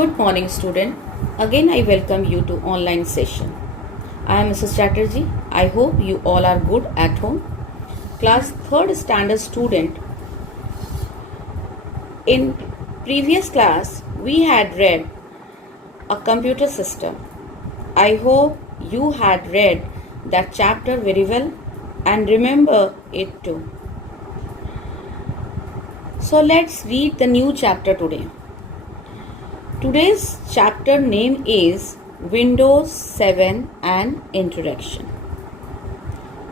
Good morning, student. Again, I welcome you to online session. I am Mrs. Chatterjee. I hope you all are good at home. Class 3rd standard student. In previous class, we had read a computer system. I hope you had read that chapter very well and remember it too. So let's read the new chapter today. Today's chapter name is Windows 7 and Introduction.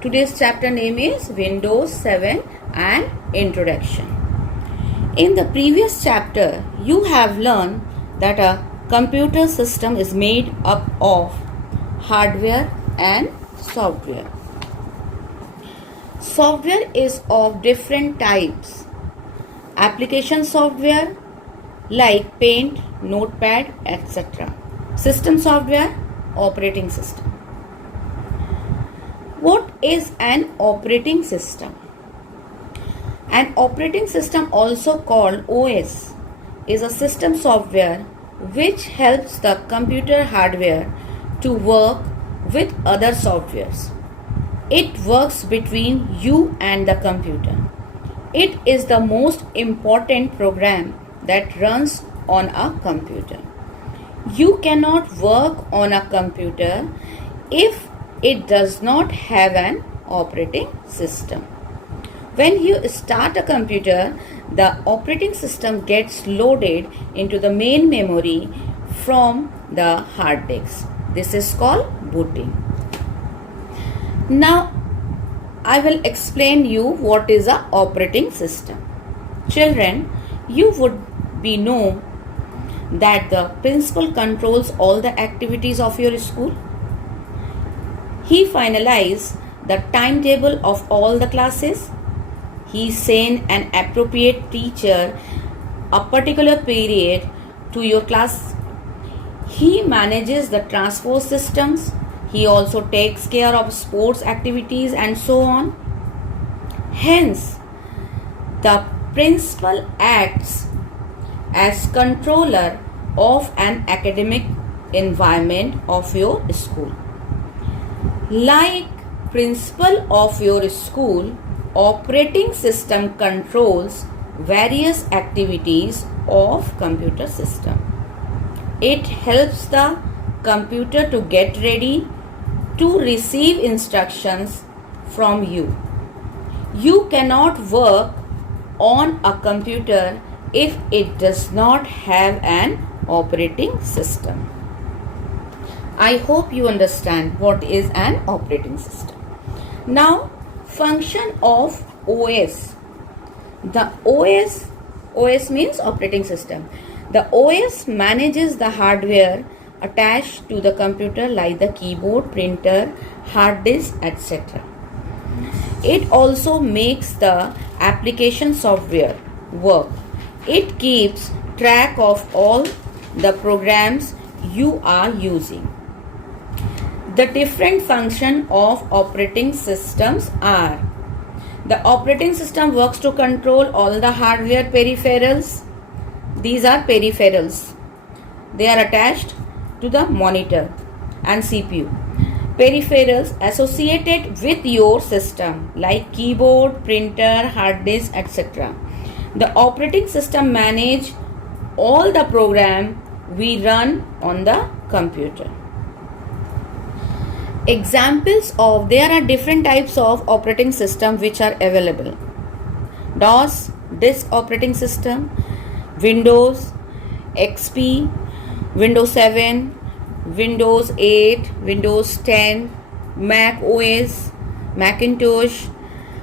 Today's chapter name is Windows 7 and Introduction. In the previous chapter, you have learned that a computer system is made up of hardware and software. Software is of different types. Application software like Paint, Notepad, etc. System software, operating system. What is an operating system? An operating system, also called OS, is a system software which helps the computer hardware to work with other softwares. It works between you and the computer. It is the most important program that runs on a computer. You cannot work on a computer if it does not have an operating system. When you start a computer, the operating system gets loaded into the main memory from the hard disk. This is called booting. Now, I will explain you what is an operating system. Children, you would know that the principal controls all the activities of your school. He finalizes the timetable of all the classes. He sends an appropriate teacher a particular period to your class. He manages the transport systems. He also takes care of sports activities and so on. Hence, the principal acts as controller of an academic environment of your school. Like principal of your school, operating system controls various activities of computer system. It helps the computer to get ready to receive instructions from you. You cannot work on a computer if it does not have an operating system. I hope you understand what is an operating system. Now, function of OS. The OS means operating system. The OS manages the hardware attached to the computer like the keyboard, printer, hard disk, etc. It also makes the application software work. It keeps track of all the programs you are using. The different functions of operating systems are: the operating system works to control all the hardware peripherals. These are peripherals. They are attached to the monitor and CPU. Peripherals associated with your system like keyboard, printer, hard disk, etc. The operating system manages all the programs we run on the computer. Examples of there are different types of operating system which are available. DOS, disk operating system, Windows, XP, Windows 7, Windows 8, Windows 10, Mac OS, Macintosh,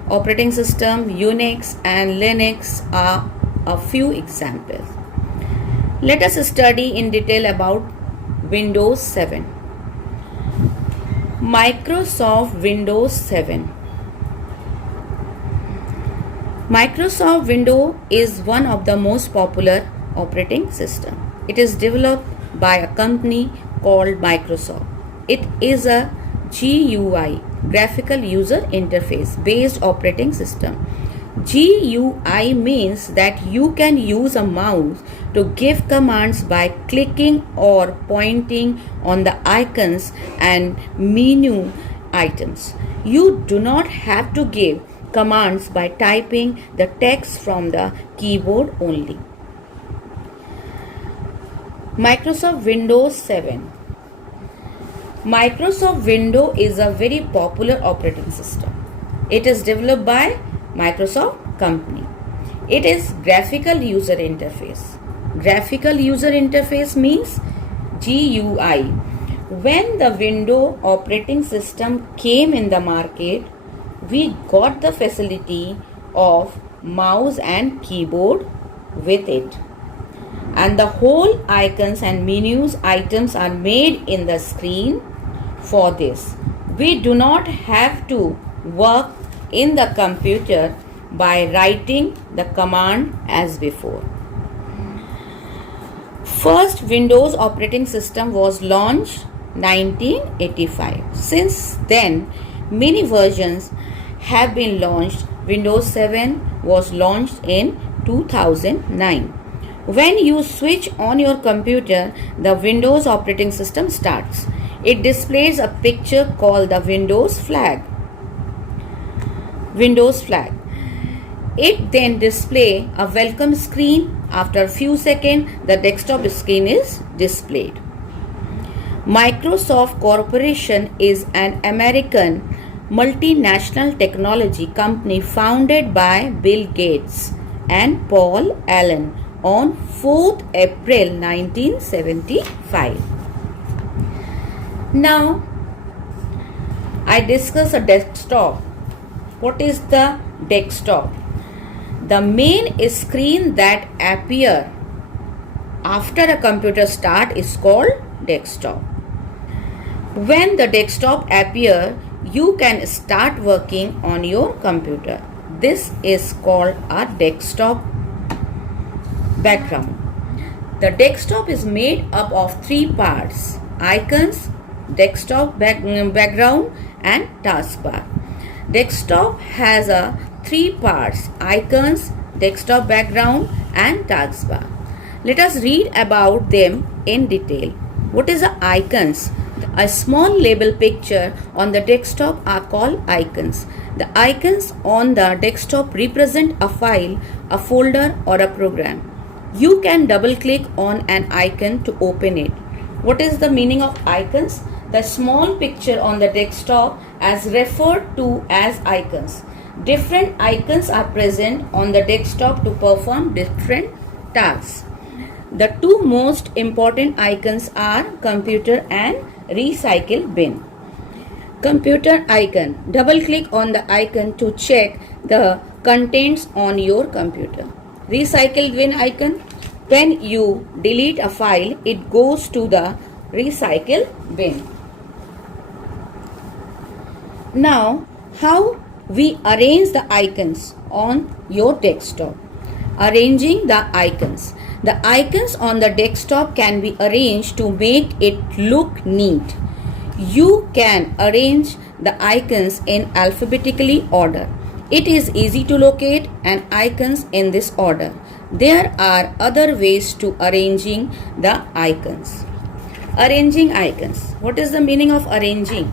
operating system, Unix and Linux are a few examples. Let us study in detail about Windows 7. Microsoft Windows 7. Microsoft Windows is one of the most popular operating system. It is developed by a company called Microsoft. It is a GUI, graphical user interface based operating system. GUI means that you can use a mouse to give commands by clicking or pointing on the icons and menu items. You do not have to give commands by typing the text from the keyboard only. Microsoft Windows 7. Microsoft Windows is a very popular operating system. It is developed by Microsoft company. It is graphical user interface. Graphical user interface means GUI. When the Windows operating system came in the market, we got the facility of mouse and keyboard with it. And the whole icons and menus items are made in the screen. For this, we do not have to work in the computer by writing the command as before. First Windows operating system was launched 1985. Since then, many versions have been launched. Windows 7 was launched in 2009. When you switch on your computer, the Windows operating system starts. It displays a picture called the Windows flag. Windows flag. It then displays a welcome screen. After a few seconds, the desktop screen is displayed. Microsoft Corporation is an American multinational technology company founded by Bill Gates and Paul Allen on 4th April 1975. Now, I discuss a desktop. What is the desktop? The main screen that appears after a computer start is called desktop. When the desktop appears, you can start working on your computer. This is called a desktop background. The desktop is made up of three parts: icons, desktop background and taskbar. Desktop has three parts: icons, desktop background and taskbar. Let us read about them in detail. What is the icons? A small label picture on the desktop are called icons. The icons on the desktop represent a file, a folder or a program. You can double click on an icon to open it. What is the meaning of icons? The small picture on the desktop is referred to as icons. Different icons are present on the desktop to perform different tasks. The two most important icons are computer and recycle bin. Computer icon. Double click on the icon to check the contents on your computer. Recycle bin icon. When you delete a file, it goes to the recycle bin. Now, how we arrange the icons on your desktop. Arranging the icons. The icons on the desktop can be arranged to make it look neat. You can arrange the icons in alphabetically order. It is easy to locate an icons in this order. There are other ways to arranging the icons. Arranging icons. What is the meaning of arranging?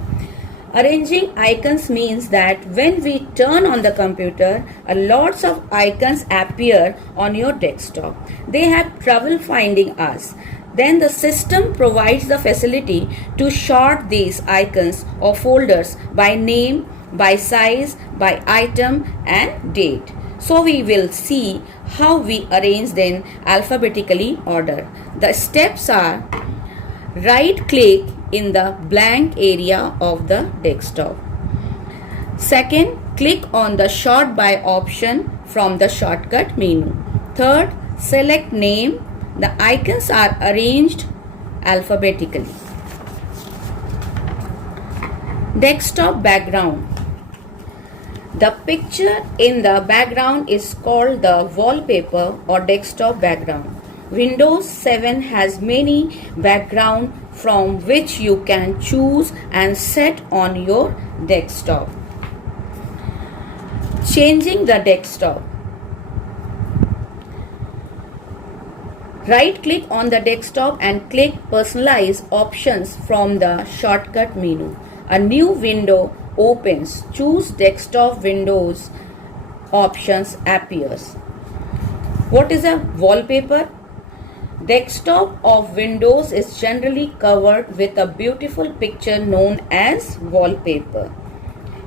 Arranging icons means that when we turn on the computer, lots of icons appear on your desktop. They have trouble finding us. Then the system provides the facility to sort these icons or folders by name, by size, by item and date. So we will see how we arrange them alphabetically order. The steps are: right click in the blank area of the desktop. Second, click on the sort by option from the shortcut menu. Third, select name. The icons are arranged alphabetically. Desktop background. The picture in the background is called the wallpaper or desktop background. Windows 7 has many backgrounds from which you can choose and set on your desktop. Changing the desktop. Right click on the desktop and click Personalize options from the shortcut menu. A new window opens. Choose Desktop Windows options appears. What is a wallpaper? Desktop of Windows is generally covered with a beautiful picture known as wallpaper.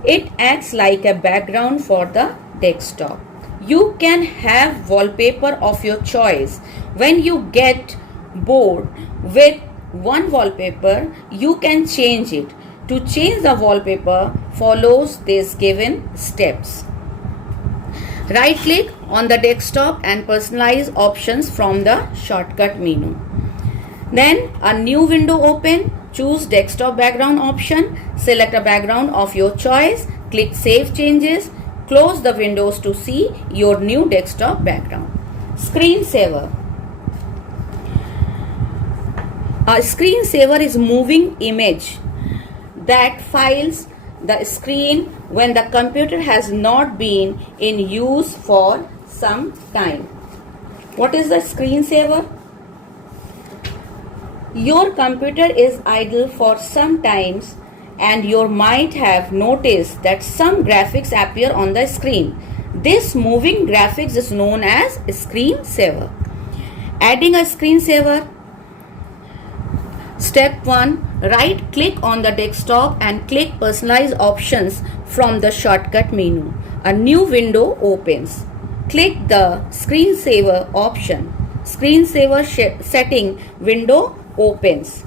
It acts like a background for the desktop. You can have wallpaper of your choice. When you get bored with one wallpaper, you can change it. To change the wallpaper, follows these given steps. Right click on the desktop and personalize options from the shortcut menu. Then a new window open. Choose desktop background option. Select a background of your choice. Click Save Changes. Close the windows to see your new desktop background. Screensaver. A screensaver is moving image that files the screen when the computer has not been in use for some time. What is the screensaver? Your computer is idle for some times and you might have noticed that some graphics appear on the screen. This moving graphics is known as screensaver. Adding a screensaver. Step 1. Right click on the desktop and click Personalize options from the shortcut menu. A new window opens. Click the screensaver option. Screensaver setting window opens.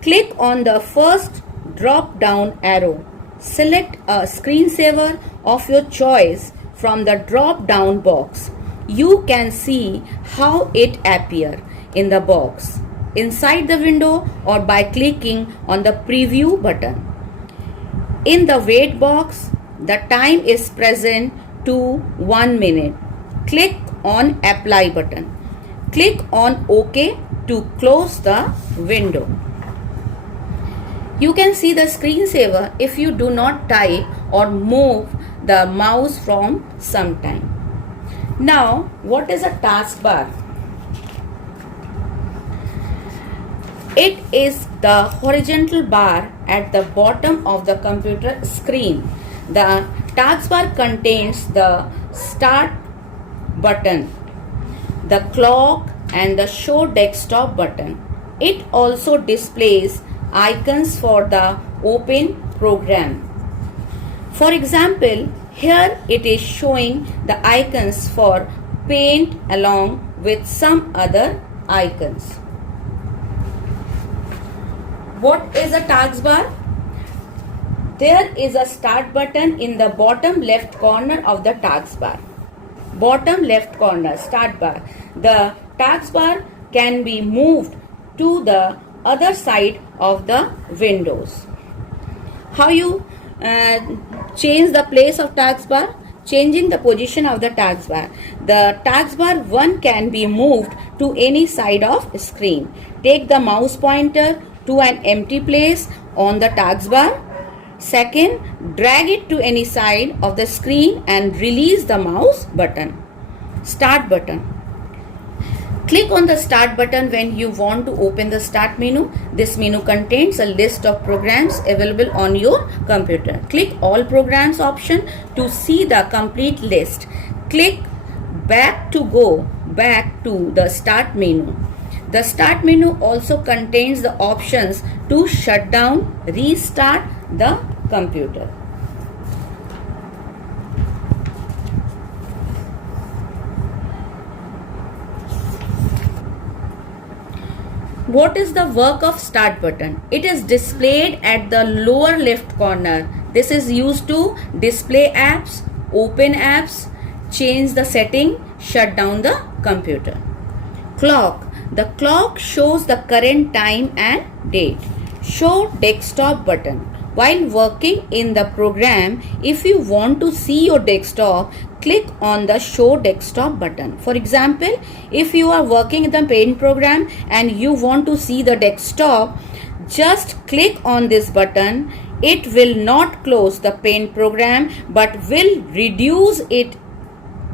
Click on the first drop down arrow. Select a screensaver of your choice from the drop down box. You can see how it appears in the box, inside the window, or by clicking on the preview button. In the wait box, the time is present to 1 minute. Click on Apply button. Click on OK to close the window. You can see the screensaver if you do not type or move the mouse from some time. Now, what is a taskbar? It is the horizontal bar at the bottom of the computer screen. The taskbar contains the Start button, the clock, and the Show Desktop button. It also displays icons for the open program. For example, here it is showing the icons for Paint along with some other icons. What is a taskbar? There is a Start button in the bottom left corner of the taskbar. Bottom left corner, Start bar. The taskbar can be moved to the other side of the windows. How you change the place of taskbar? Changing the position of the taskbar. The taskbar 1 can be moved to any side of screen. Take the mouse pointer to an empty place on the taskbar. Second, drag it to any side of the screen and release the mouse button. Start button. Click on the Start button when you want to open the Start menu. This menu contains a list of programs available on your computer. Click All Programs option to see the complete list. Click Back to go back to the Start menu. The Start menu also contains the options to shut down, restart the computer. What is the work of Start button? It is displayed at the lower left corner. This is used to display apps, open apps, change the setting, shut down the computer. Clock. The clock shows the current time and date. Show Desktop button. While working in the program, if you want to see your desktop, click on the Show Desktop button. For example, if you are working in the Paint program and you want to see the desktop, just click on this button. It will not close the Paint program but will reduce it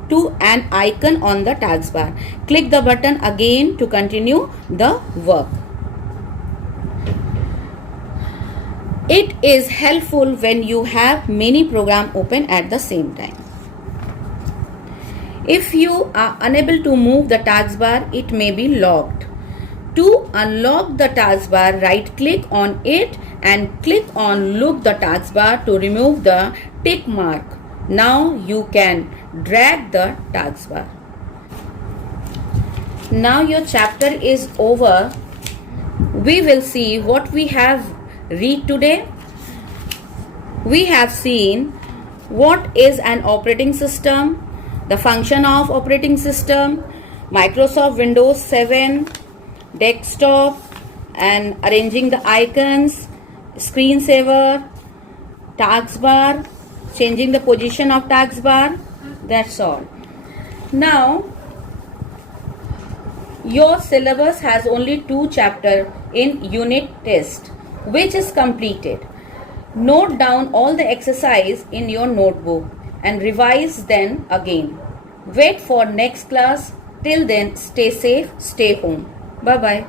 to an icon on the taskbar. Click the button again to continue the work. It is helpful when you have many programs open at the same time. If you are unable to move the taskbar, it may be locked. To unlock the taskbar, right click on it and click on lock the taskbar to remove the tick mark. Now you can drag the taskbar. Now your chapter is over. We will see what we have read today. We have seen what is an operating system, the function of operating system, Microsoft Windows 7, desktop, and arranging the icons, screensaver, taskbar, changing the position of taskbar. That's all. Now your syllabus has only 2 chapters in unit test, which is completed. Note down all the exercise in your notebook and revise them again. Wait for next class. Till then, stay safe, stay home. Bye-bye.